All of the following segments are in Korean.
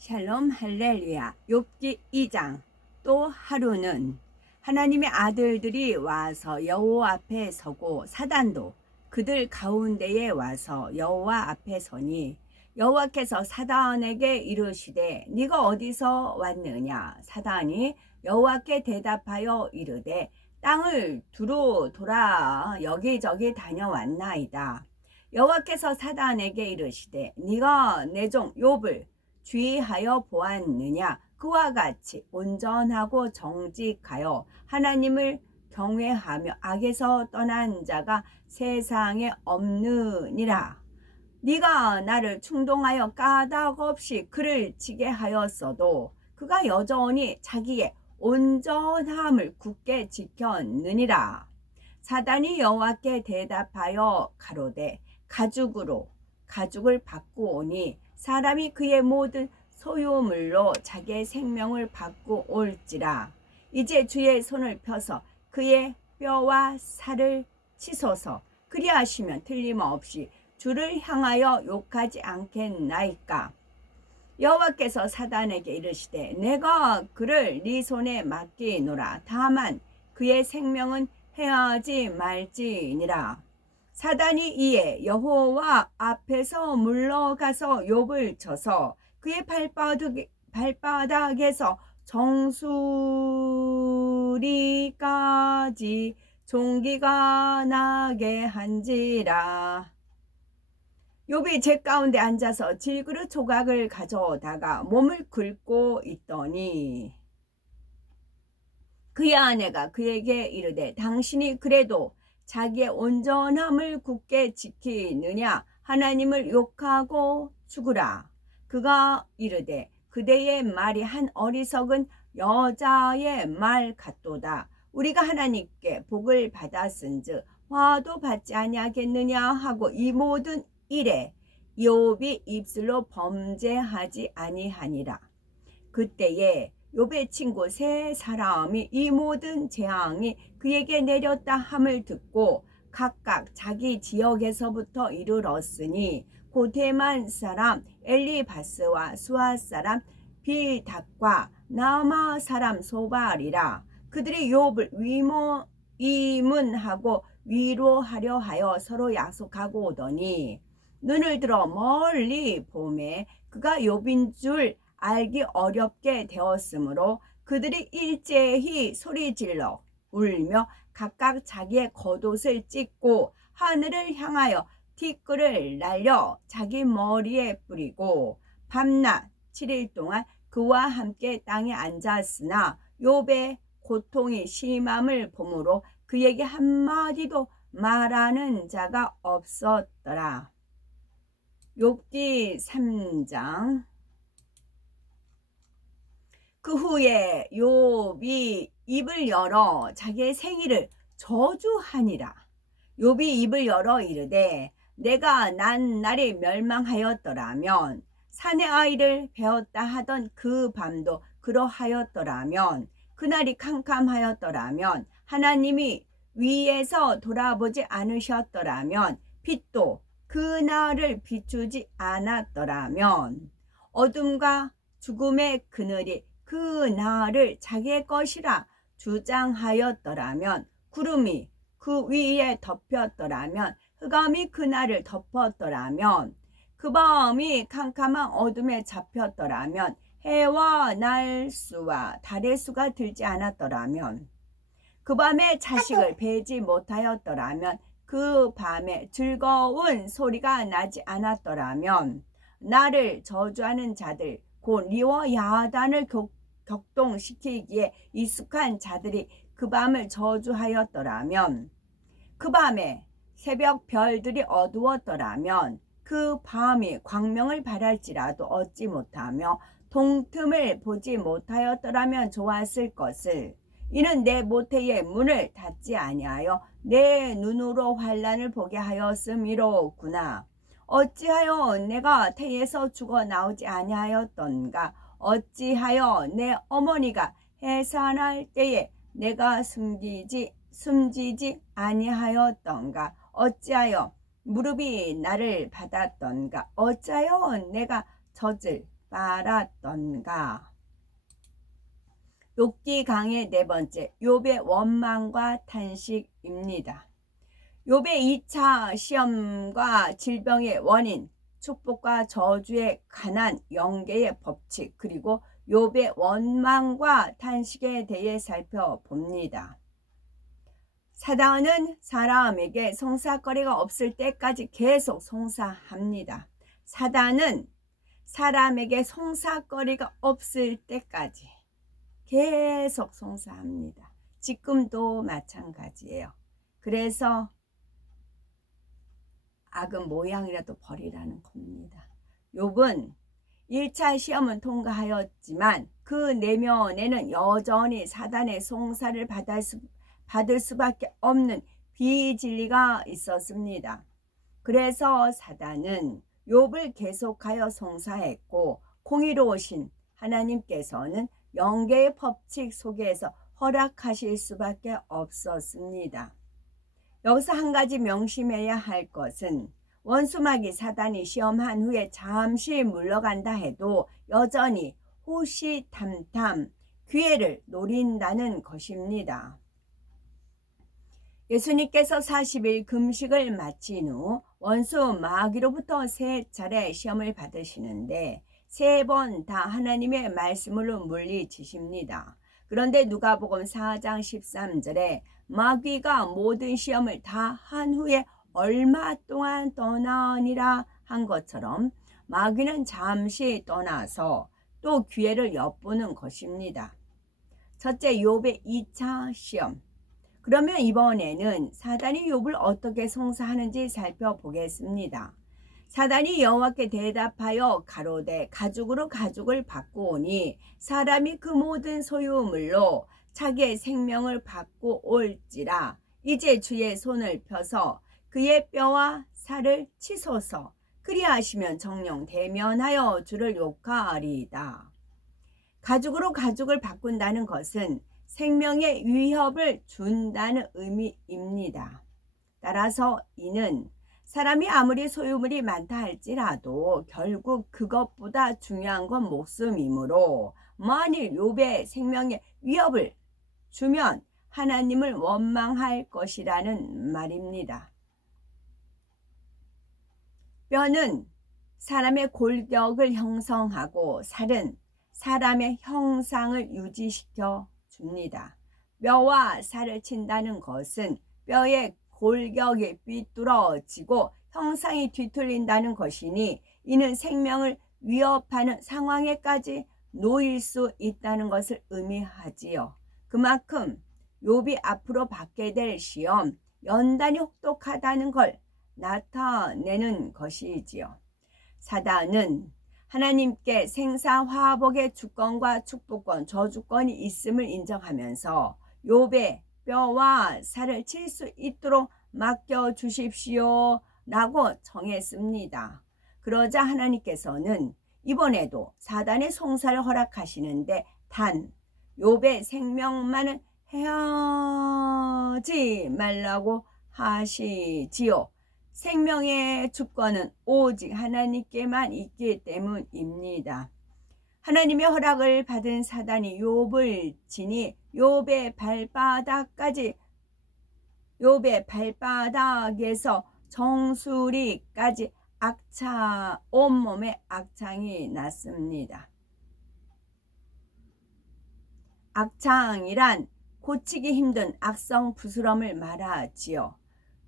샬롬 할렐루야. 욥기 2장. 또 하루는 하나님의 아들들이 와서 여호와 앞에 서고 사단도 그들 가운데에 와서 여호와 앞에 서니 여호와께서 사단에게 이르시되 네가 어디서 왔느냐. 사단이 여호와께 대답하여 이르되 땅을 두루 돌아 여기저기 다녀왔나이다. 여호와께서 사단에게 이르시되 네가 내 종 욥을 주의하여 보았느냐. 그와 같이 온전하고 정직하여 하나님을 경외하며 악에서 떠난 자가 세상에 없느니라. 네가 나를 충동하여 까닭 없이 그를 치게 하였어도 그가 여전히 자기의 온전함을 굳게 지켰느니라. 사단이 여호와께 대답하여 가로되 가죽을 바꾸오니 사람이 그의 모든 소유물로 자기의 생명을 바꾸올지라. 이제 주의 손을 펴서 그의 뼈와 살을 치소서. 그리하시면 틀림없이 주를 향하여 욕하지 않겠나이까. 여호와께서 사단에게 이르시되 내가 그를 네 손에 맡기노라. 다만 그의 생명은 해하지 말지니라. 사단이 이에 여호와 앞에서 물러가서 욥을 쳐서 그의 발바닥에서 정수리까지 종기가 나게 한지라. 욥이 제 가운데 앉아서 질그릇 조각을 가져다가 몸을 긁고 있더니 그의 아내가 그에게 이르되 당신이 그래도 자기의 온전함을 굳게 지키느냐. 하나님을 욕하고 죽으라. 그가 이르되 그대의 말이 한 어리석은 여자의 말 같도다. 우리가 하나님께 복을 받았은즉 화도 받지 아니하겠느냐 하고 이 모든 일에 욥이 입술로 범죄하지 아니하니라. 그때에 욥의 친구 세 사람이 이 모든 재앙이 그에게 내렸다 함을 듣고 각각 자기 지역에서부터 이르렀으니 고 대만 사람 엘리바스와 수아 사람 빌닷과 나마 사람 소발이라. 그들이 욥을 위문하고 위로하려 하여 서로 약속하고 오더니 눈을 들어 멀리 보매 그가 욥인 줄 알기 어렵게 되었으므로 그들이 일제히 소리질러 울며 각각 자기의 겉옷을 찢고 하늘을 향하여 티끌을 날려 자기 머리에 뿌리고 밤낮 7일 동안 그와 함께 땅에 앉았으나 욥의 고통이 심함을 보므로 그에게 한마디도 말하는 자가 없었더라. 욥기 3장. 그 후에 욥이 입을 열어 자기의 생일을 저주하니라. 욥이 입을 열어 이르되 내가 난 날이 멸망하였더라면 사내 아이를 배웠다 하던 그 밤도 그러하였더라면 그날이 캄캄하였더라면 하나님이 위에서 돌아보지 않으셨더라면 빛도 그날을 비추지 않았더라면 어둠과 죽음의 그늘이 그 날을 자기의 것이라 주장하였더라면 구름이 그 위에 덮였더라면 흑암이 그 날을 덮었더라면 그 밤이 캄캄한 어둠에 잡혔더라면 해와 날 수와 달의 수가 들지 않았더라면 그 밤에 자식을 베지 못하였더라면 그 밤에 즐거운 소리가 나지 않았더라면 나를 저주하는 자들 곧 리와 야단을 격동시키기에 익숙한 자들이 그 밤을 저주하였더라면 그 밤에 새벽 별들이 어두웠더라면 그 밤이 광명을 발할지라도 얻지 못하며 동틈을 보지 못하였더라면 좋았을 것을. 이는 내 모태의 문을 닫지 아니하여 내 눈으로 환난을 보게 하였음이로구나. 어찌하여 내가 태에서 죽어 나오지 아니하였던가. 어찌하여 내 어머니가 해산할 때에 내가 숨지지 아니하였던가. 어찌하여 무릎이 나를 받았던가. 어찌하여 내가 젖을 빨았던가. 욥기 강의 네 번째, 욥의 원망과 탄식입니다. 욥의 2차 시험과 질병의 원인, 축복과 저주의 가난, 영계의 법칙, 그리고 욥의 원망과 탄식에 대해 살펴봅니다. 사단은 사람에게 송사거리가 없을 때까지 계속 송사합니다. 사단은 사람에게 송사거리가 없을 때까지 계속 송사합니다. 지금도 마찬가지예요. 그래서 악은 모양이라도 버리라는 겁니다. 욥은 1차 시험은 통과하였지만 그 내면에는 여전히 사단의 송사를 받을 수밖에 없는 비진리가 있었습니다. 그래서 사단은 욥을 계속하여 송사했고, 공의로우신 하나님께서는 영계의 법칙 속에서 허락하실 수밖에 없었습니다. 여기서 한 가지 명심해야 할 것은, 원수마귀 사단이 시험한 후에 잠시 물러간다 해도 여전히 호시탐탐 기회를 노린다는 것입니다. 예수님께서 40일 금식을 마친 후 원수 마귀로부터 3차례 시험을 받으시는데 3번 다 하나님의 말씀으로 물리치십니다. 그런데 누가복음 4장 13절에 마귀가 모든 시험을 다 한 후에 얼마 동안 떠나니라 한 것처럼 마귀는 잠시 떠나서 또 기회를 엿보는 것입니다. 첫째, 욥의 2차 시험. 그러면 이번에는 사단이 욥을 어떻게 송사하는지 살펴보겠습니다. 사단이 여호와께 대답하여 가로되 가죽으로 가죽을 바꾸오니 사람이 그 모든 소유물로 자기의 생명을 받고 올지라. 이제 주의 손을 펴서 그의 뼈와 살을 치소서. 그리하시면 정령 대면하여 주를 욕하리이다. 가죽으로 가죽을 바꾼다는 것은 생명에 위협을 준다는 의미입니다. 따라서 이는 사람이 아무리 소유물이 많다 할지라도 결국 그것보다 중요한 건 목숨이므로 만일 욥의 생명에 위협을 주면 하나님을 원망할 것이라는 말입니다. 뼈는 사람의 골격을 형성하고 살은 사람의 형상을 유지시켜 줍니다. 뼈와 살을 친다는 것은 뼈의 골격이 삐뚤어지고 형상이 뒤틀린다는 것이니 이는 생명을 위협하는 상황에까지 놓일 수 있다는 것을 의미하지요. 그만큼 욥이 앞으로 받게 될 시험, 연단이 혹독하다는 걸 나타내는 것이지요. 사단은 하나님께 생사화복의 주권과 축복권, 저주권이 있음을 인정하면서 욥의 뼈와 살을 칠 수 있도록 맡겨주십시오 라고 정했습니다. 그러자 하나님께서는 이번에도 사단의 송사를 허락하시는데 단 욥의 생명만은 해하지 말라고 하시지요. 생명의 주권은 오직 하나님께만 있기 때문입니다. 하나님의 허락을 받은 사단이 욥을 치니 욥의 발바닥에서 정수리까지 온몸에 악창이 났습니다. 악창이란 고치기 힘든 악성 부스럼을 말하지요.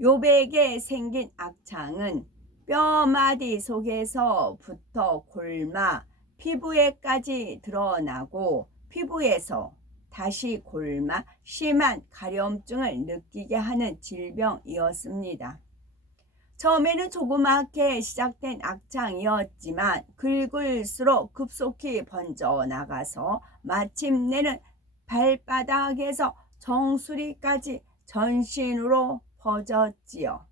욥에게 생긴 악창은 뼈마디 속에서부터 골마 피부에까지 드러나고 피부에서 다시 골마 심한 가려움증을 느끼게 하는 질병이었습니다. 처음에는 조그맣게 시작된 악창이었지만 긁을수록 급속히 번져나가서 마침내는 발바닥에서 정수리까지 전신으로 퍼졌지요.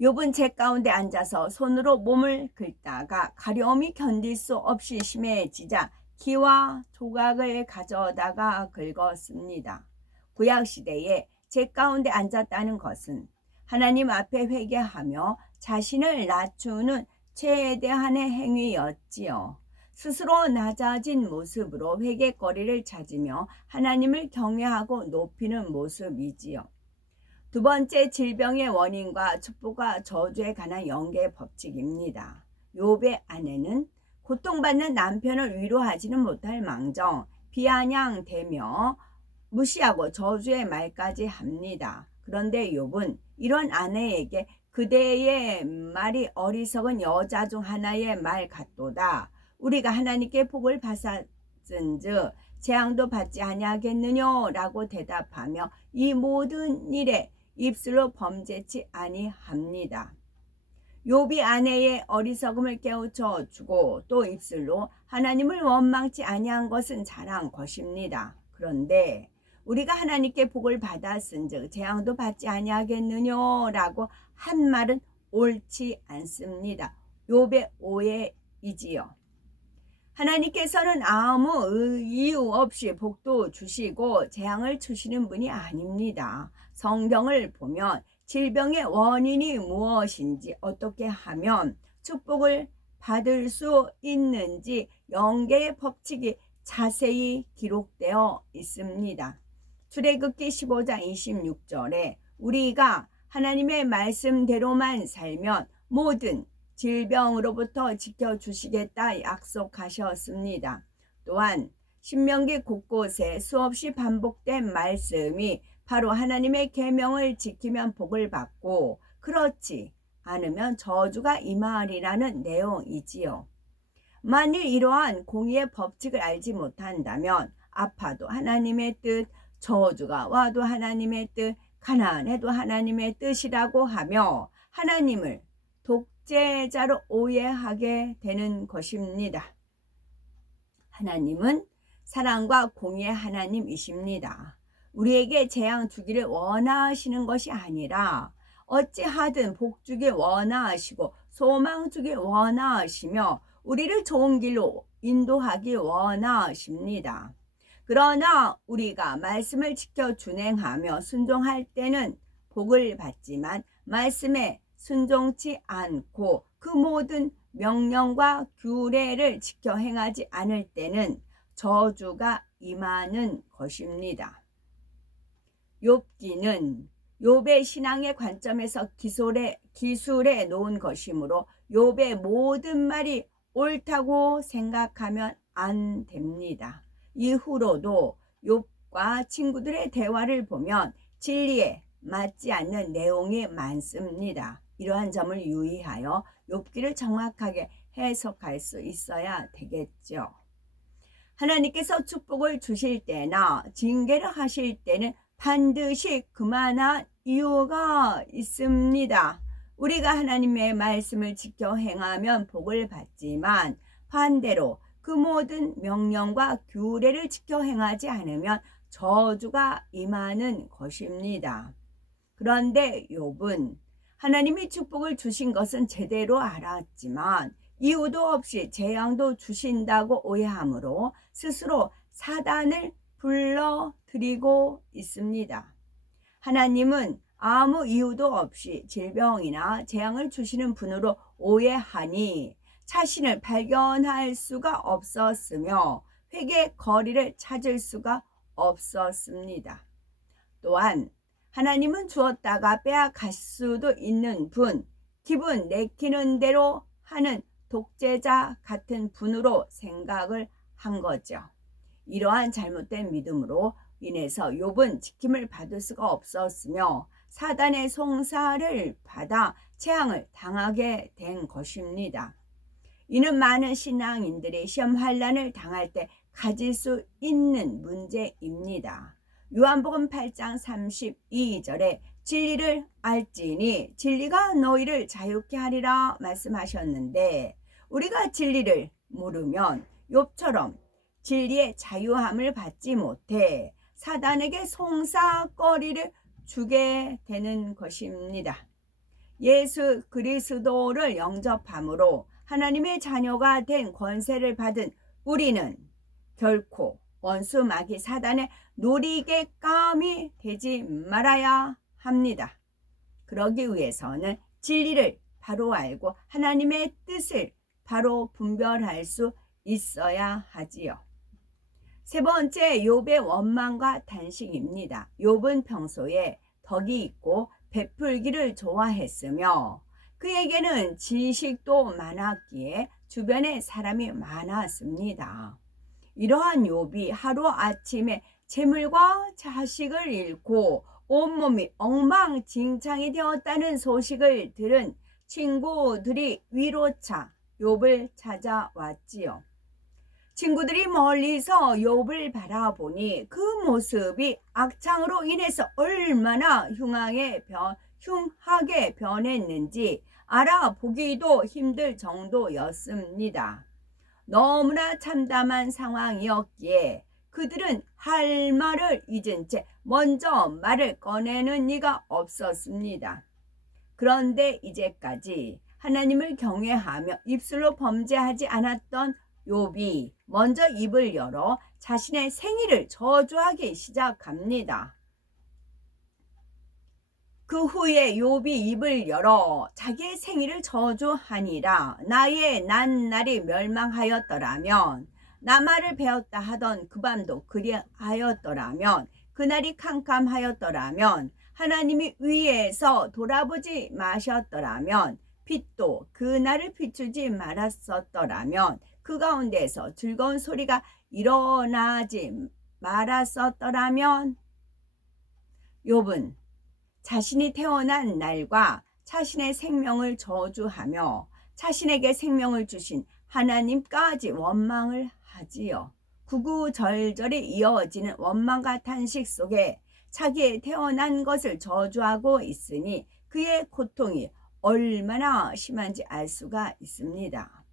욥은 제 가운데 앉아서 손으로 몸을 긁다가 가려움이 견딜 수 없이 심해지자 기와 조각을 가져다가 긁었습니다. 구약시대에 제 가운데 앉았다는 것은 하나님 앞에 회개하며 자신을 낮추는 최대한의 행위였지요. 스스로 낮아진 모습으로 회개거리를 찾으며 하나님을 경외하고 높이는 모습이지요. 두 번째, 질병의 원인과 축복과 저주에 관한 연계 법칙입니다. 욥의 아내는 고통받는 남편을 위로하지는 못할 망정 비아냥대며 무시하고 저주의 말까지 합니다. 그런데 욥은 이런 아내에게 그대의 말이 어리석은 여자 중 하나의 말 같도다. 우리가 하나님께 복을 받았은즉 재앙도 받지 아니하겠느냐 라고 대답하며 이 모든 일에 입술로 범죄치 아니합니다. 욥이 아내의 어리석음을 깨우쳐 주고 또 입술로 하나님을 원망치 아니한 것은 잘한 것입니다. 그런데 우리가 하나님께 복을 받았은즉 재앙도 받지 아니하겠느냐라고 한 말은 옳지 않습니다. 욥의 오해이지요. 하나님께서는 아무 이유 없이 복도 주시고 재앙을 주시는 분이 아닙니다. 성경을 보면 질병의 원인이 무엇인지 어떻게 하면 축복을 받을 수 있는지 연계의 법칙이 자세히 기록되어 있습니다. 출애굽기 15장 26절에 우리가 하나님의 말씀대로만 살면 모든 질병으로부터 지켜주시겠다 약속하셨습니다. 또한 신명기 곳곳에 수없이 반복된 말씀이 바로 하나님의 계명을 지키면 복을 받고 그렇지 않으면 저주가 임하리라는 내용이지요. 만일 이러한 공의의 법칙을 알지 못한다면 아파도 하나님의 뜻, 저주가 와도 하나님의 뜻, 가난해도 하나님의 뜻이라고 하며 하나님을 독재자로 오해하게 되는 것입니다. 하나님은 사랑과 공의의 하나님이십니다. 우리에게 재앙 주기를 원하시는 것이 아니라 어찌하든 복 주길 원하시고 소망 주길 원하시며 우리를 좋은 길로 인도하기 원하십니다. 그러나 우리가 말씀을 지켜 준행하며 순종할 때는 복을 받지만 말씀에 순종치 않고 그 모든 명령과 규례를 지켜 행하지 않을 때는 저주가 임하는 것입니다. 욥기는 욥의 신앙의 관점에서 기술해 놓은 것이므로 욥의 모든 말이 옳다고 생각하면 안 됩니다. 이후로도 욥과 친구들의 대화를 보면 진리에 맞지 않는 내용이 많습니다. 이러한 점을 유의하여 욥기를 정확하게 해석할 수 있어야 되겠죠. 하나님께서 축복을 주실 때나 징계를 하실 때는 반드시 그만한 이유가 있습니다. 우리가 하나님의 말씀을 지켜 행하면 복을 받지만 반대로 그 모든 명령과 규례를 지켜 행하지 않으면 저주가 임하는 것입니다. 그런데 욥은 하나님이 축복을 주신 것은 제대로 알았지만 이유도 없이 재앙도 주신다고 오해하므로 스스로 사단을 불러들이고 있습니다. 하나님은 아무 이유도 없이 질병이나 재앙을 주시는 분으로 오해하니 자신을 발견할 수가 없었으며 회개 거리를 찾을 수가 없었습니다. 또한 하나님은 주었다가 빼앗갈 수도 있는 분, 기분 내키는 대로 하는 독재자 같은 분으로 생각을 한 거죠. 이러한 잘못된 믿음으로 인해서 욥은 지킴을 받을 수가 없었으며 사단의 송사를 받아 재앙을 당하게 된 것입니다. 이는 많은 신앙인들이 시험 환난을 당할 때 가질 수 있는 문제입니다. 요한복음 8장 32절에 진리를 알지니 진리가 너희를 자유케 하리라 말씀하셨는데 우리가 진리를 모르면 욥처럼 진리의 자유함을 받지 못해 사단에게 송사거리를 주게 되는 것입니다. 예수 그리스도를 영접함으로 하나님의 자녀가 된 권세를 받은 우리는 결코 원수 마귀 사단의 놀이개감이 되지 말아야 합니다. 그러기 위해서는 진리를 바로 알고 하나님의 뜻을 바로 분별할 수 있어야 하지요. 세 번째, 욥의 원망과 단식입니다. 욥은 평소에 덕이 있고 베풀기를 좋아했으며 그에게는 지식도 많았기에 주변에 사람이 많았습니다. 이러한 욥이 하루아침에 재물과 자식을 잃고 온몸이 엉망진창이 되었다는 소식을 들은 친구들이 위로차 욥을 찾아왔지요. 친구들이 멀리서 욥을 바라보니 그 모습이 악창으로 인해서 얼마나 흉하게 변했는지 알아보기도 힘들 정도였습니다. 너무나 참담한 상황이었기에 그들은 할 말을 잊은 채 먼저 말을 꺼내는 이가 없었습니다. 그런데 이제까지 하나님을 경외하며 입술로 범죄하지 않았던 욥이 먼저 입을 열어 자신의 생일을 저주하기 시작합니다. 그 후에 욥이 입을 열어 자기의 생일을 저주하니라. 나의 난 날이 멸망하였더라면, 나말을 배웠다 하던 그 밤도 그리하였더라면, 그날이 캄캄하였더라면, 하나님이 위에서 돌아보지 마셨더라면, 빛도 그날을 비추지 말았었더라면, 그 가운데서 즐거운 소리가 일어나지 말았었더라면. 욥은 자신이 태어난 날과 자신의 생명을 저주하며 자신에게 생명을 주신 하나님까지 원망을 하지요. 구구절절이 이어지는 원망과 탄식 속에 자기의 태어난 것을 저주하고 있으니 그의 고통이 얼마나 심한지 알 수가 있습니다.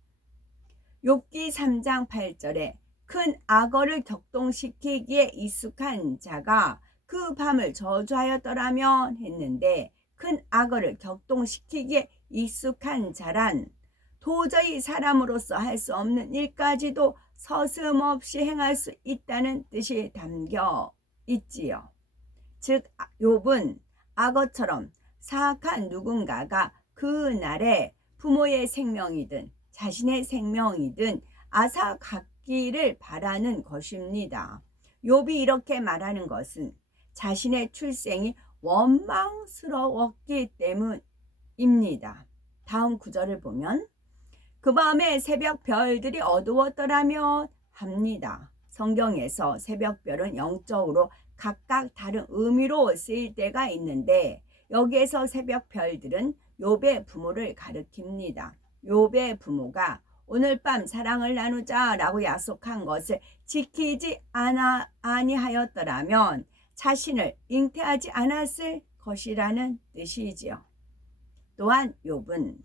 욥기 3장 8절에 큰 악어를 격동시키기에 익숙한 자가 그 밤을 저주하였더라면 했는데, 큰 악어를 격동시키기에 익숙한 자란 도저히 사람으로서 할 수 없는 일까지도 서슴없이 행할 수 있다는 뜻이 담겨 있지요. 즉 욥은 악어처럼 사악한 누군가가 그 날에 부모의 생명이든 자신의 생명이든 앗아갔기를 바라는 것입니다. 욥이 이렇게 말하는 것은 자신의 출생이 원망스러웠기 때문입니다. 다음 구절을 보면 그 밤에 새벽 별들이 어두웠더라면 합니다. 성경에서 새벽별은 영적으로 각각 다른 의미로 쓰일 때가 있는데 여기에서 새벽 별들은 욥의 부모를 가리킵니다. 욥의 부모가 오늘 밤 사랑을 나누자 라고 약속한 것을 지키지 아니하였더라면 자신을 잉태하지 않았을 것이라는 뜻이지요. 또한 욥은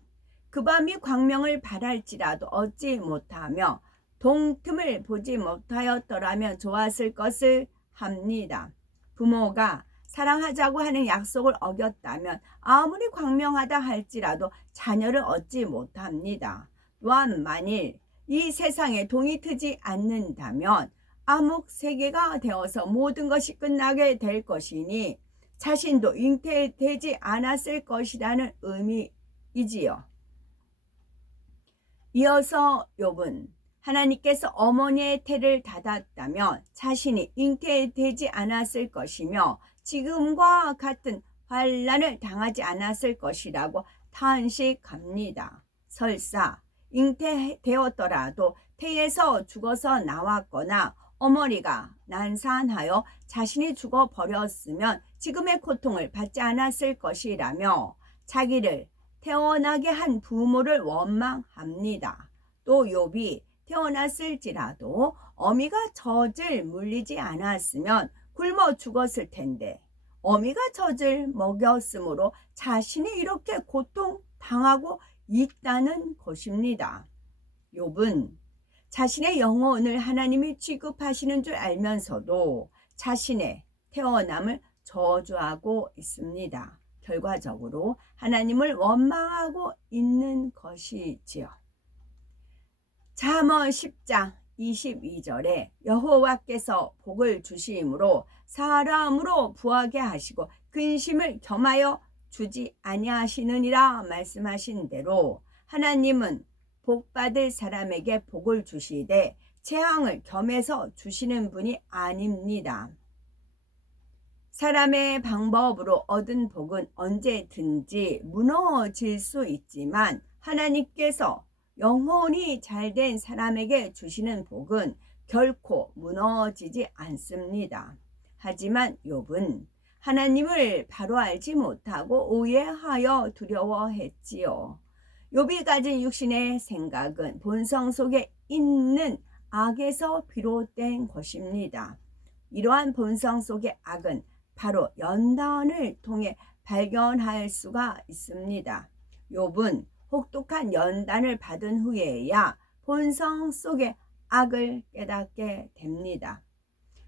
그 밤이 광명을 발할지라도 얻지 못하며 동틈을 보지 못하였더라면 좋았을 것을 합니다. 부모가 사랑하자고 하는 약속을 어겼다면 아무리 광명하다 할지라도 자녀를 얻지 못합니다. 또한 만일 이 세상에 동이 트지 않는다면 암흑세계가 되어서 모든 것이 끝나게 될 것이니 자신도 잉태되지 않았을 것이라는 의미이지요. 이어서 욥은 하나님께서 어머니의 태를 닫았다면 자신이 잉태되지 않았을 것이며 지금과 같은 환난을 당하지 않았을 것이라고 탄식합니다. 설사 잉태되었더라도 태에서 죽어서 나왔거나 어머니가 난산하여 자신이 죽어버렸으면 지금의 고통을 받지 않았을 것이라며 자기를 태어나게 한 부모를 원망합니다. 또 욥이 태어났을지라도 어미가 젖을 물리지 않았으면 굶어 죽었을 텐데 어미가 젖을 먹였으므로 자신이 이렇게 고통당하고 있다는 것입니다. 욥은 자신의 영혼을 하나님이 취급하시는 줄 알면서도 자신의 태어남을 저주하고 있습니다. 결과적으로 하나님을 원망하고 있는 것이지요. 잠언 10장 22절에 여호와께서 복을 주심으로 사람으로 부하게 하시고 근심을 겸하여 주지 아니하시느니라 말씀하신 대로 하나님은 복받을 사람에게 복을 주시되 재앙을 겸해서 주시는 분이 아닙니다. 사람의 방법으로 얻은 복은 언제든지 무너질 수 있지만 하나님께서 영혼이 잘된 사람에게 주시는 복은 결코 무너지지 않습니다. 하지만 욥은 하나님을 바로 알지 못하고 오해하여 두려워했지요. 욥이 가진 육신의 생각은 본성 속에 있는 악에서 비롯된 것입니다. 이러한 본성 속의 악은 바로 연단을 통해 발견할 수가 있습니다. 욥은 혹독한 연단을 받은 후에야 본성 속의 악을 깨닫게 됩니다.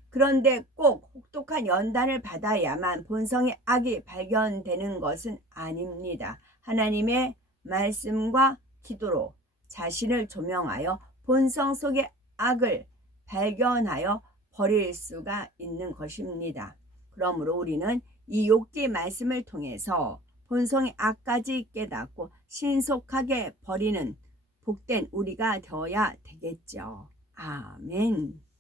그런데 꼭 혹독한 연단을 받아야만 본성의 악이 발견되는 것은 아닙니다. 하나님의 말씀과 기도로 자신을 조명하여 본성 속의 악을 발견하여 버릴 수가 있는 것입니다. 그러므로 우리는 이 욥기 말씀을 통해서 본성의 악까지 깨닫고 신속하게 버리는 복된 우리가 되어야 되겠죠. 아멘.